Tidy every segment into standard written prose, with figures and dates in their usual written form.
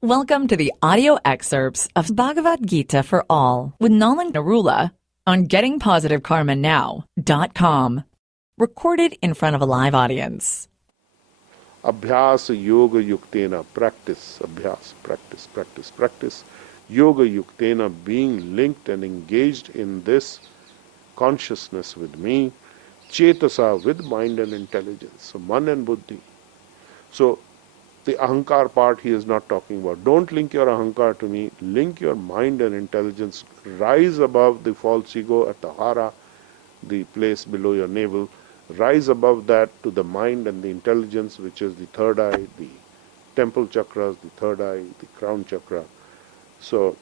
Welcome to the audio excerpts of Bhagavad Gita for All with Nalan Narula on gettingpositivekarmanow.com. Recorded in front of a live audience. Abhyas yoga yuktena, practice, abhyas, practice. Yoga yuktena, being linked and engaged in this consciousness with me, chetasa, with mind and intelligence, so man and buddhi. So the ahankar part he is not talking about. Don't link your ahankar to me, link your mind and intelligence, rise above the false ego at the hara, the place below your navel, rise above that to the mind and the intelligence, which is the third eye, the temple chakras, the third eye, the crown chakra. So,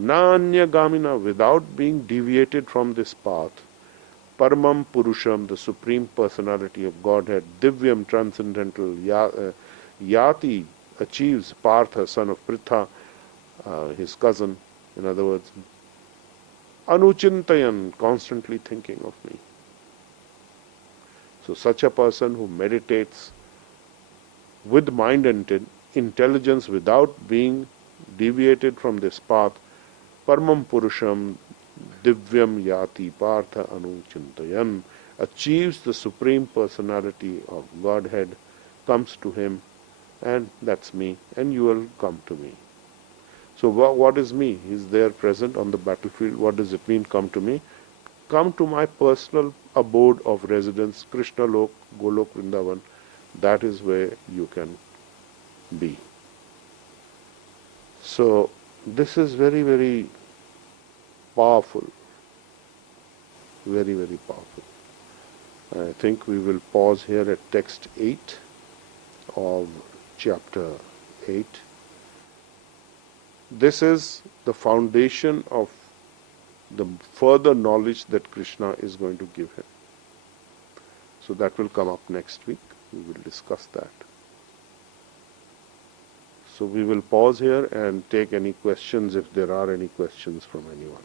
Nanya Gamina, without being deviated from this path, Paramam Purusham, the Supreme Personality of Godhead, Divyam, transcendental, Yati, achieves Partha, son of Pritha, his cousin, in other words, Anuchintayan, constantly thinking of me. So such a person who meditates with mind and intelligence without being deviated from this path, Paramam Purusham, Divyam Yati Partha Anuchintayan, achieves the Supreme Personality of Godhead, comes to him, and that's me, and you will come to me. So what is me? He's there present on the battlefield. What does it mean, come to me? Come to my personal abode of residence, Krishna Lok, Golok Vrindavan. That is where you can be. So this is very, very powerful. Very, very powerful. I think we will pause here at text 8 of chapter 8. This is the foundation of the further knowledge that Krishna is going to give him. So that will come up next week. We will discuss that. So we will pause here and take any questions if there are any questions from anyone.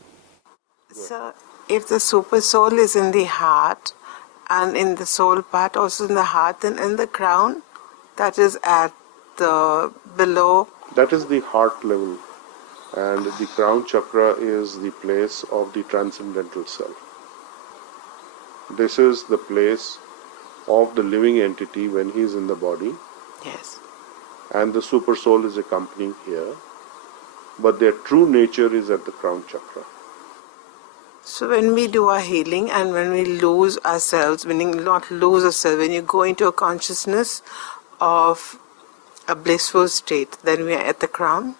So, if the super soul is in the heart and in the soul part also in the heart and in the crown, that is at the below. That is the heart level, and the crown chakra is the place of the transcendental self. This is the place of the living entity when he is in the body. Yes. And the super soul is accompanying here, but their true nature is at the crown chakra. So when we do our healing and when we lose ourselves, meaning not lose ourselves, when you go into a consciousness of a blissful state, then we are at the crown?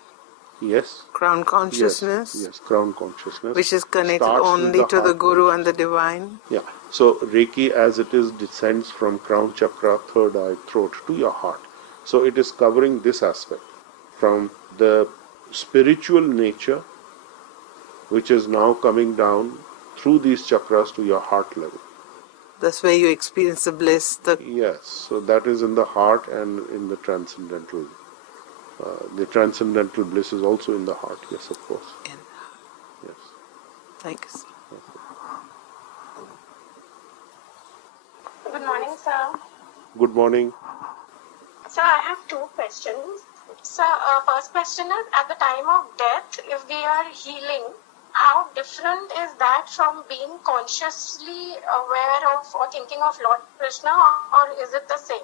Yes. Crown consciousness? Yes, crown consciousness. Which is connected Starts only to the Guru consciousness. and the Divine? Yeah. So Reiki as it is descends from crown chakra, third eye, throat to your heart. So it is covering this aspect from the spiritual nature, which is now coming down through these chakras to your heart level. That's where you experience the bliss. Yes, so that is in the heart and in the transcendental. The transcendental bliss is also in the heart, yes, of course. Yes. Thank you, sir. Good morning, sir. Good morning. Sir, I have two questions. Sir, first question is, at the time of death, if we are healing, how different is that from being consciously aware of or thinking of Lord Krishna, or is it the same?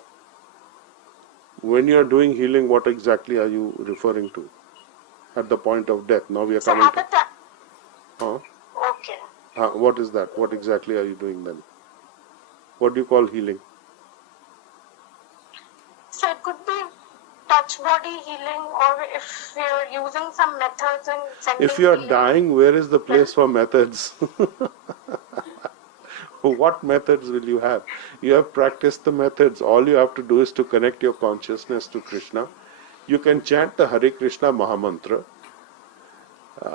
When you are doing healing, what exactly are you referring to? At the point of death. Now we are So coming at the time. Huh? Okay. What is that? What exactly are you doing then? What do you call healing? So it could be touch body healing, or if you're using some methods in sending. If you are healing. dying, where is the place for methods? What methods will you have? You have practiced the methods. All you have to do is to connect your consciousness to Krishna. You can chant the Hare Krishna Mahamantra.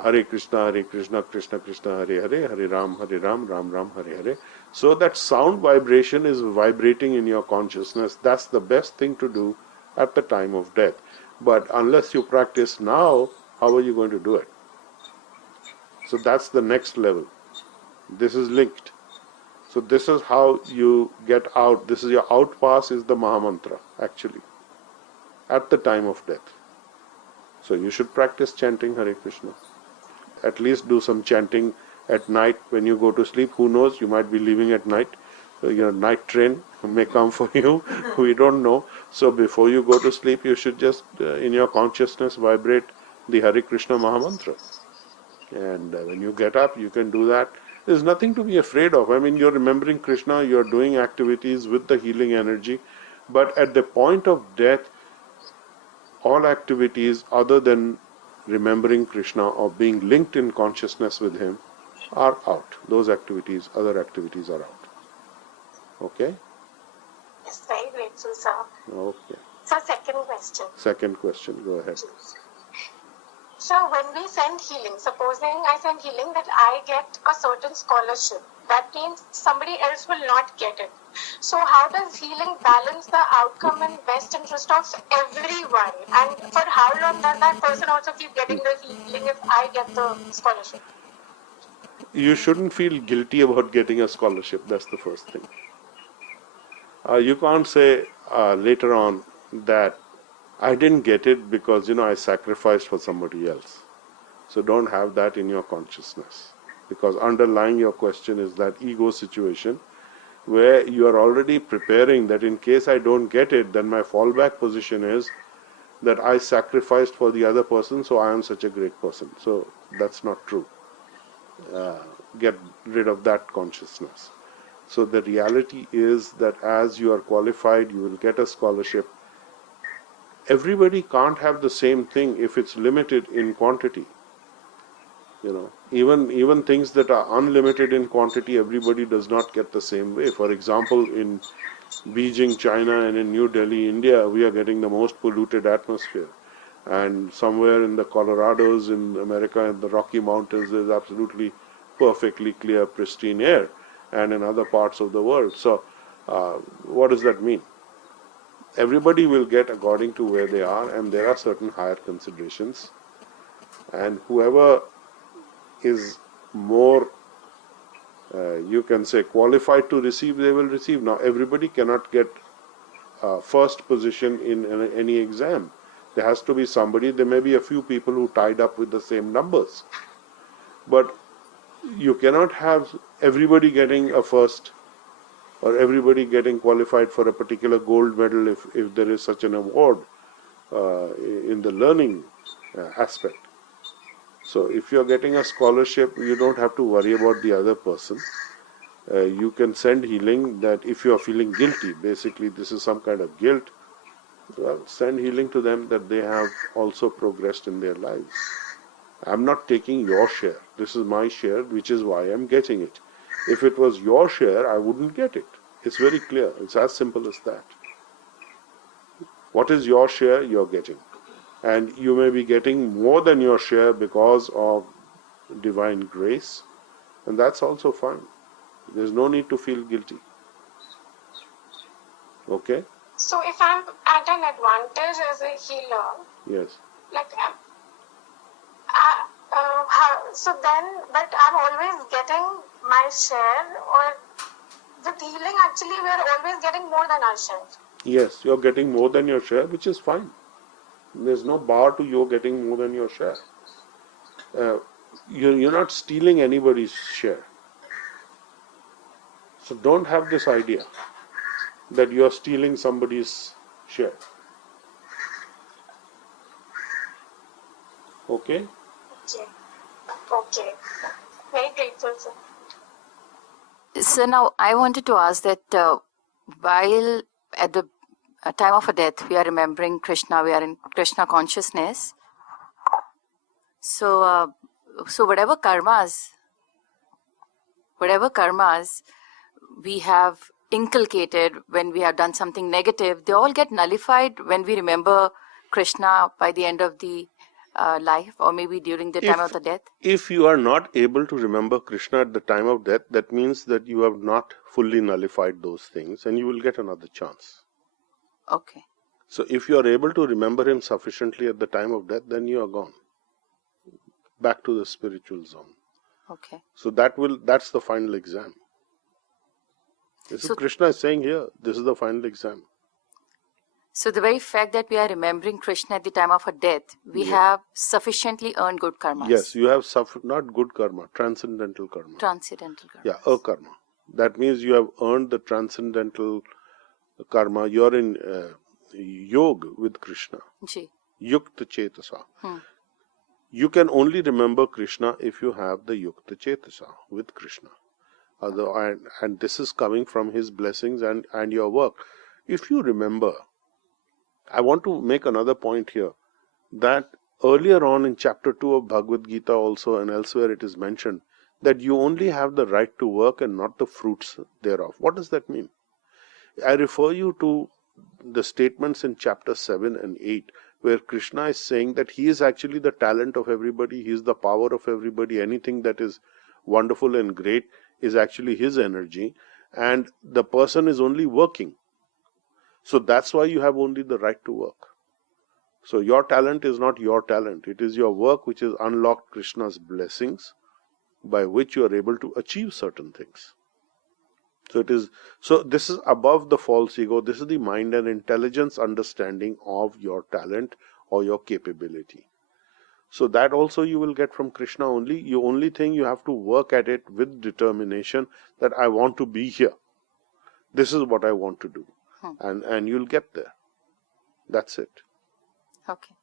Hare Krishna, Krishna Krishna, Hare Hare, Hare Ram, Ram Ram, Hare Hare. So that sound vibration is vibrating in your consciousness. That's the best thing to do at the time of death. But unless you practice now, how are you going to do it? So that's the next level. This is linked. So this is how you get out. This is your out pass is the Mahamantra, actually. at the time of death. So you should practice chanting Hare Krishna. At least do some chanting at night when you go to sleep. Who knows, you might be leaving at night. So your night train may come for you. We don't know. So before you go to sleep, you should just, in your consciousness, vibrate the Hare Krishna Mahamantra. And when you get up, you can do that. There's nothing to be afraid of. I mean, you're remembering Krishna, you're doing activities with the healing energy. But at the point of death, all activities other than remembering Krishna or being linked in consciousness with him are out. Those activities, other activities are out. Okay? Yes, very grateful, sir. Okay. So, second question. Second question, go ahead. So, when we send healing, supposing I send healing that I get a certain scholarship, that means somebody else will not get it. So, how does healing balance the outcome and best interest of everyone? And for how long does that person also keep getting the healing if I get the scholarship? You shouldn't feel guilty about getting a scholarship. That's the first thing. You can't say later on that I didn't get it because, I sacrificed for somebody else. So don't have that in your consciousness. Because underlying your question is that ego situation where you are already preparing that in case I don't get it, then my fallback position is that I sacrificed for the other person, so I am such a great person. So that's not true. Get rid of that consciousness. So the reality is that as you are qualified, you will get a scholarship. Everybody can't have the same thing if it's limited in quantity. Even things that are unlimited in quantity, everybody does not get the same way. For example, in Beijing, China, and in New Delhi, India, we are getting the most polluted atmosphere. And somewhere in the Colorados, in America, in the Rocky Mountains, there's absolutely perfectly clear, pristine air, and in other parts of the world. So, what does that mean? Everybody will get according to where they are, and there are certain higher considerations. And whoever is more, you can say, qualified to receive, they will receive. Now, everybody cannot get first position in any exam. There has to be somebody, there may be a few people who tied up with the same numbers. But you cannot have everybody getting a first or everybody getting qualified for a particular gold medal if there is such an award in the learning aspect. So if you're getting a scholarship, you don't have to worry about the other person. You can send healing that if you are feeling guilty, basically this is some kind of guilt, well, send healing to them that they have also progressed in their lives. I'm not taking your share. This is my share, which is why I'm getting it. If it was your share, I wouldn't get it. It's very clear. It's as simple as that. What is your share, you're getting. And you may be getting more than your share because of divine grace, and that's also fine. There's no need to feel guilty. Okay? So if I'm at an advantage as a healer, Yes. like, so then, but I'm always getting my share, or with healing actually we are always getting more than our share. Yes, you're getting more than your share, which is fine. There's no bar to you getting more than your share. You're not stealing anybody's share. So don't have this idea that you're stealing somebody's share. Okay? Okay. Very grateful, sir. So now I wanted to ask that while at the time of a death, we are remembering Krishna, we are in Krishna consciousness. So whatever karmas we have inculcated when we have done something negative, they all get nullified when we remember Krishna by the end of the life, or maybe during the time of the death? If you are not able to remember Krishna at the time of death, that means that you have not fully nullified those things and you will get another chance. Okay. So if you are able to remember him sufficiently at the time of death, then you are gone. Back to the spiritual zone. Okay. So that's the final exam. This is Krishna is saying here, this is the final exam. So the very fact that we are remembering Krishna at the time of our death, we have sufficiently earned good karmas. Yes, you have suffered, not good karma, transcendental karma. Transcendental karmas. Yeah, akarma. That means you have earned the transcendental karma. You're in yoga with Krishna. Ji. Yukta chetasa. You can only remember Krishna if you have the yukta chetasa with Krishna. And this is coming from his blessings and your work. If you remember, I want to make another point here, that earlier on in chapter 2 of Bhagavad Gita also and elsewhere it is mentioned that you only have the right to work and not the fruits thereof. What does that mean? I refer you to the statements in chapter 7 and 8 where Krishna is saying that he is actually the talent of everybody, he is the power of everybody, anything that is wonderful and great is actually his energy, and the person is only working. So that's why you have only the right to work. So your talent is not your talent, it is your work which has unlocked Krishna's blessings by which you are able to achieve certain things. So this is above the false ego. This is the mind and intelligence understanding of your talent or your capability. So that also you will get from Krishna only. The only thing you have to work at it with determination that I want to be here. This is what I want to do. And you'll get there. That's it. Okay.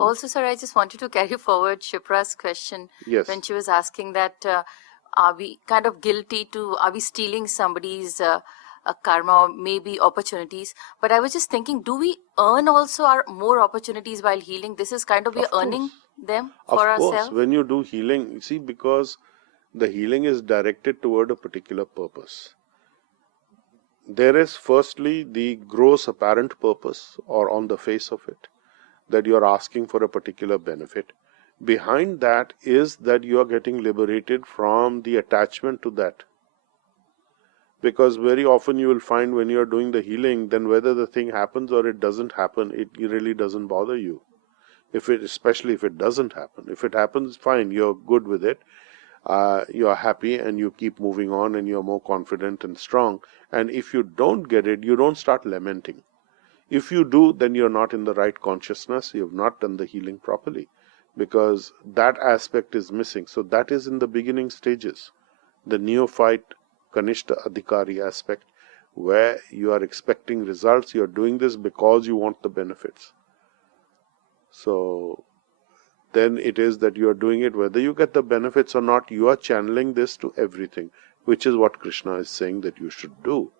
Also, sir, I just wanted to carry forward Shipra's question when she was asking that are we kind of guilty are we stealing somebody's karma or maybe opportunities? But I was just thinking, do we earn also our more opportunities while healing? This is kind of we are earning them for ourselves? Of course, when you do healing, you see, because the healing is directed toward a particular purpose. There is firstly the gross apparent purpose or on the face of it, that you are asking for a particular benefit. Behind that is that you are getting liberated from the attachment to that. Because very often you will find when you are doing the healing, then whether the thing happens or it doesn't happen, it really doesn't bother you. Especially if it doesn't happen. If it happens, fine, you're good with it. You're happy and you keep moving on and you're more confident and strong. And if you don't get it, you don't start lamenting. If you do, then you're not in the right consciousness. You have not done the healing properly because that aspect is missing. So that is in the beginning stages. The neophyte Kanishta Adhikari aspect where you are expecting results. You're doing this because you want the benefits. So then it is that you are doing it whether you get the benefits or not. You are channeling this to everything, which is what Krishna is saying that you should do.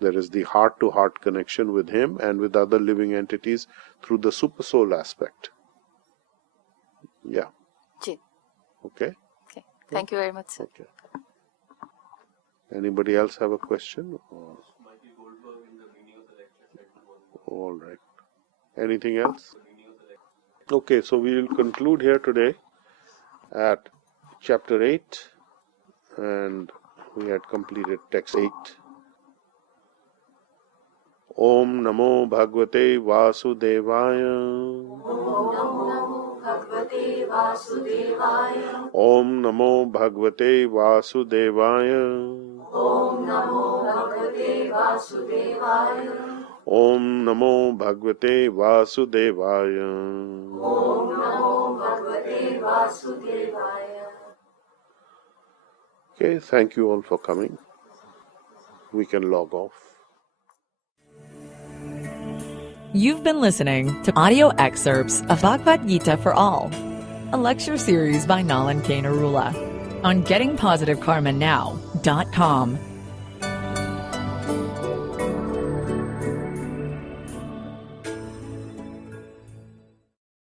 There is the heart-to-heart connection with him and with other living entities through the super soul aspect. Yeah. Ji. Okay. Okay. Thank you very much, sir. Okay. Anybody else have a question? All right. Anything else? Okay, so we will conclude here today at chapter 8 and we had completed text 8. Om Namo Bhagavate Vasudevaya. Om Namo Bhagavate Vasudevaya. Om Namo Bhagavate Vasudevaya. Om Namo Bhagavate Vasudevaya. Om Namo Bhagavate Vasudevaya. Okay, thank you all for coming. We can log off. You've been listening to audio excerpts of Bhagavad Gita for All, a lecture series by Nalan K. Narula on gettingpositivekarmanow.com.